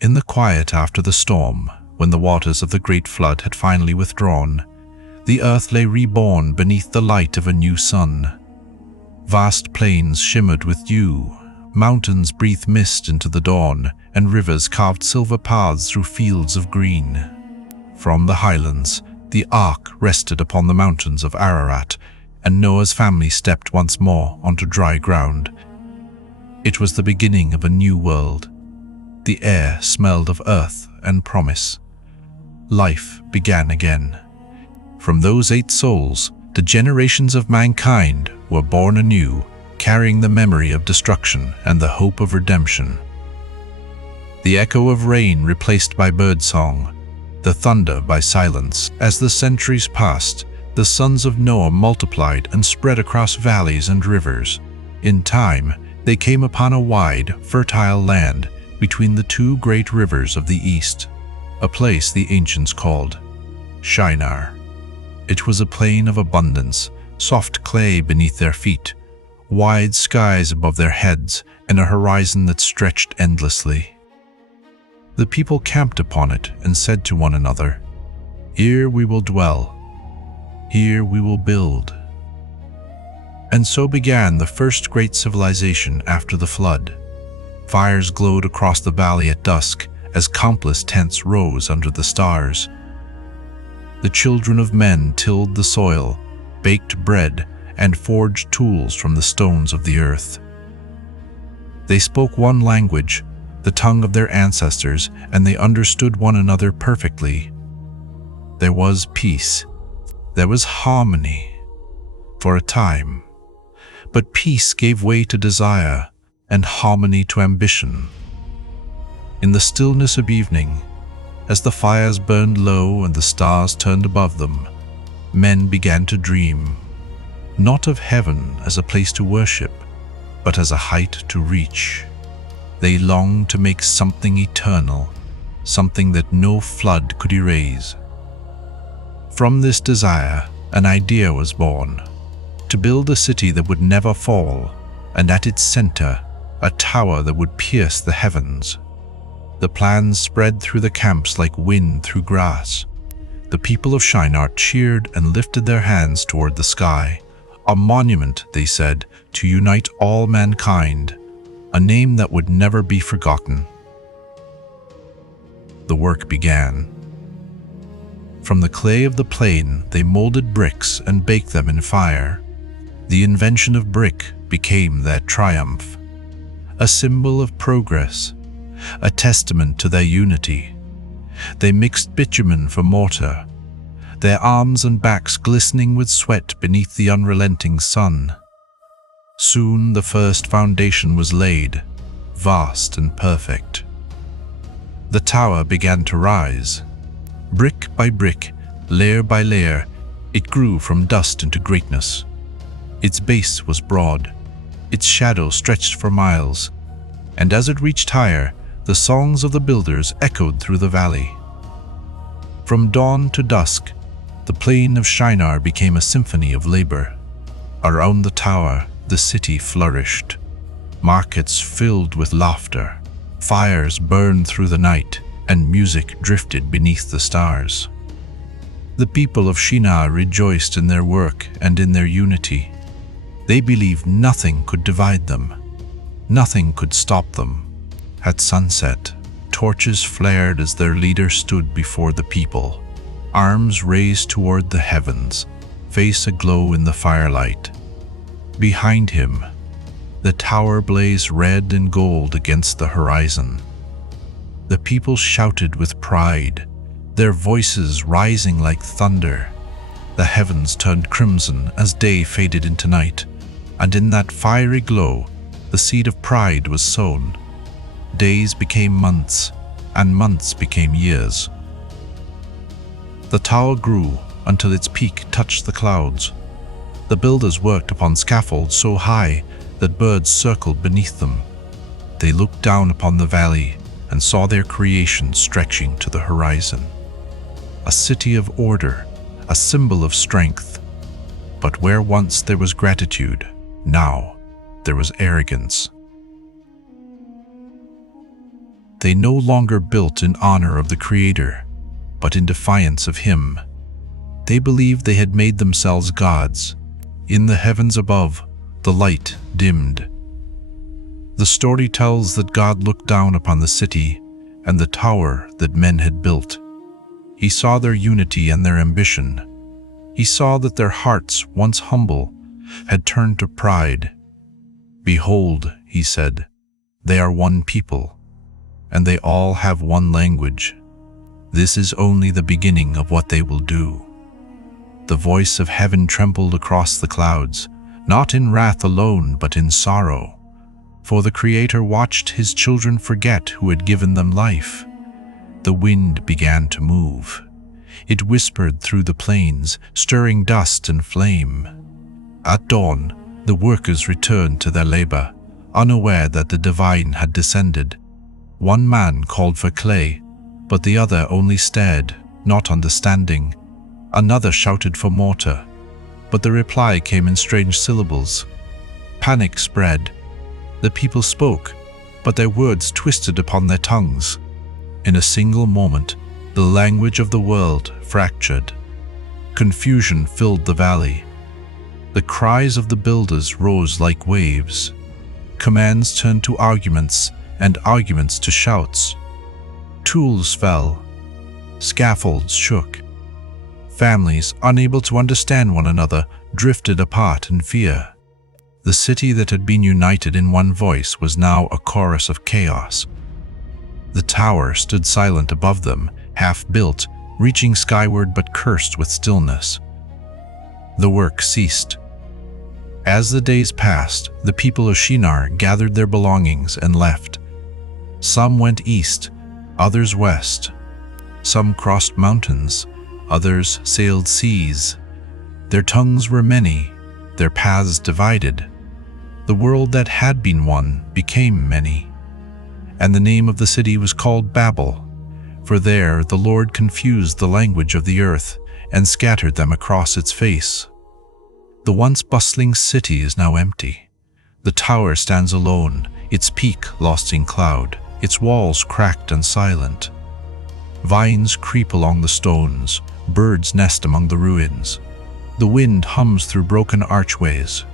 In the quiet after the storm, when the waters of the great flood had finally withdrawn, the earth lay reborn beneath the light of a new sun. Vast plains shimmered with dew, mountains breathed mist into the dawn, and rivers carved silver paths through fields of green. From the highlands, the ark rested upon the mountains of Ararat, and Noah's family stepped once more onto dry ground. It was the beginning of a new world. The air smelled of earth and promise. Life began again. From those 8 souls, the generations of mankind were born anew, carrying the memory of destruction and the hope of redemption. The echo of rain replaced by birdsong, the thunder by silence. As the centuries passed, the sons of Noah multiplied and spread across valleys and rivers. In time, they came upon a wide, fertile land between the 2 great rivers of the east, a place the ancients called Shinar. It was a plain of abundance, soft clay beneath their feet, wide skies above their heads, and a horizon that stretched endlessly. The people camped upon it and said to one another, "Here we will dwell. Here we will build." And so began the first great civilization after the flood. Fires glowed across the valley at dusk as countless tents rose under the stars. The children of men tilled the soil, baked bread, and forged tools from the stones of the earth. They spoke one language, the tongue of their ancestors, and they understood one another perfectly. There was peace. There was harmony for a time. But peace gave way to desire, and harmony to ambition. In the stillness of evening, as the fires burned low and the stars turned above them, men began to dream, not of heaven as a place to worship, but as a height to reach. They longed to make something eternal, something that no flood could erase. From this desire, an idea was born, to build a city that would never fall, and at its center, a tower that would pierce the heavens. The plans spread through the camps like wind through grass. The people of Shinar cheered and lifted their hands toward the sky. A monument, they said, to unite all mankind, a name that would never be forgotten. The work began. From the clay of the plain, they molded bricks and baked them in fire. The invention of brick became their triumph, a symbol of progress, a testament to their unity. They mixed bitumen for mortar, their arms and backs glistening with sweat beneath the unrelenting sun. Soon the first foundation was laid, vast and perfect. The tower began to rise. Brick by brick, layer by layer, it grew from dust into greatness. Its base was broad, its shadow stretched for miles, and as it reached higher, the songs of the builders echoed through the valley. From dawn to dusk, the plain of Shinar became a symphony of labor. Around the tower, the city flourished. Markets filled with laughter, fires burned through the night, and music drifted beneath the stars. The people of Shinar rejoiced in their work and in their unity. They believed nothing could divide them. Nothing could stop them. At sunset, torches flared as their leader stood before the people, arms raised toward the heavens, face aglow in the firelight. Behind him, the tower blazed red and gold against the horizon. The people shouted with pride, their voices rising like thunder. The heavens turned crimson as day faded into night, and in that fiery glow, the seed of pride was sown. Days became months, and months became years. The tower grew until its peak touched the clouds. The builders worked upon scaffolds so high that birds circled beneath them. They looked down upon the valley and saw their creation stretching to the horizon. A city of order, a symbol of strength. But where once there was gratitude, now there was arrogance. They no longer built in honor of the Creator, but in defiance of Him. They believed they had made themselves gods. In the heavens above, the light dimmed. The story tells that God looked down upon the city and the tower that men had built. He saw their unity and their ambition. He saw that their hearts, once humble, had turned to pride. "Behold," He said, "they are one people, and they all have one language. This is only the beginning of what they will do." The voice of heaven trembled across the clouds, not in wrath alone, but in sorrow. For the Creator watched His children forget who had given them life. The wind began to move. It whispered through the plains, stirring dust and flame. At dawn, the workers returned to their labor, unaware that the divine had descended. One man called for clay, but the other only stared, not understanding. Another shouted for mortar, but the reply came in strange syllables. Panic spread. The people spoke, but their words twisted upon their tongues. In a single moment, the language of the world fractured. Confusion filled the valley. The cries of the builders rose like waves. Commands turned to arguments, and arguments to shouts. Tools fell. Scaffolds shook. Families, unable to understand one another, drifted apart in fear. The city that had been united in one voice was now a chorus of chaos. The tower stood silent above them, half-built, reaching skyward but cursed with stillness. The work ceased. As the days passed, the people of Shinar gathered their belongings and left. Some went east, others west. Some crossed mountains, others sailed seas. Their tongues were many, their paths divided. The world that had been one became many. And the name of the city was called Babel, for there the Lord confused the language of the earth and scattered them across its face. The once bustling city is now empty. The tower stands alone, its peak lost in cloud, its walls cracked and silent. Vines creep along the stones, birds nest among the ruins. The wind hums through broken archways.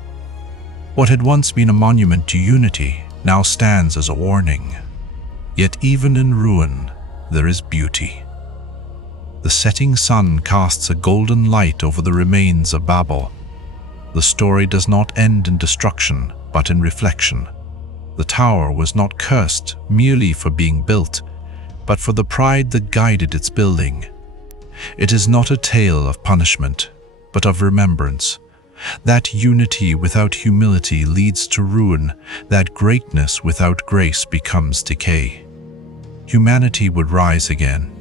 What had once been a monument to unity now stands as a warning. Yet even in ruin, there is beauty. The setting sun casts a golden light over the remains of Babel. The story does not end in destruction, but in reflection. The tower was not cursed merely for being built, but for the pride that guided its building. It is not a tale of punishment, but of remembrance. That unity without humility leads to ruin, that greatness without grace becomes decay. Humanity would rise again.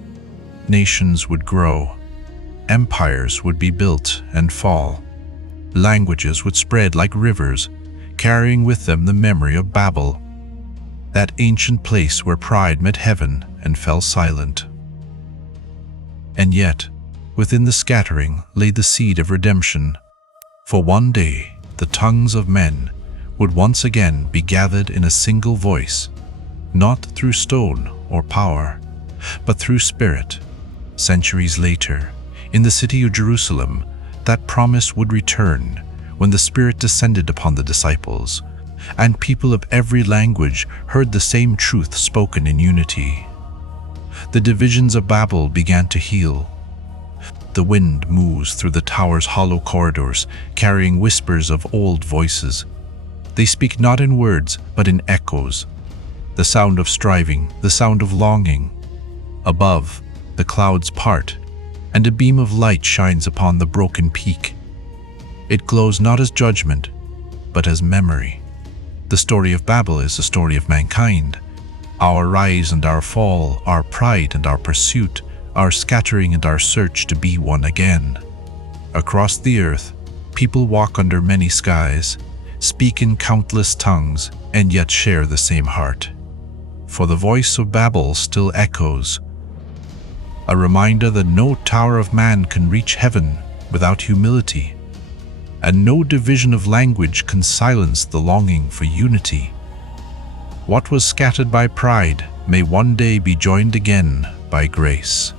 Nations would grow. Empires would be built and fall. Languages would spread like rivers, carrying with them the memory of Babel, that ancient place where pride met heaven and fell silent. And yet, within the scattering lay the seed of redemption. For one day, the tongues of men would once again be gathered in a single voice, not through stone or power, but through spirit. Centuries later, in the city of Jerusalem, that promise would return when the Spirit descended upon the disciples, and people of every language heard the same truth spoken in unity. The divisions of Babel began to heal. The wind moves through the tower's hollow corridors, carrying whispers of old voices. They speak not in words, but in echoes. The sound of striving, the sound of longing. Above, the clouds part, and a beam of light shines upon the broken peak. It glows not as judgment, but as memory. The story of Babel is the story of mankind. Our rise and our fall, our pride and our pursuit, our scattering and our search to be one again. Across the earth, people walk under many skies, speak in countless tongues, and yet share the same heart. For the voice of Babel still echoes, a reminder that no tower of man can reach heaven without humility, and no division of language can silence the longing for unity. What was scattered by pride may one day be joined again by grace.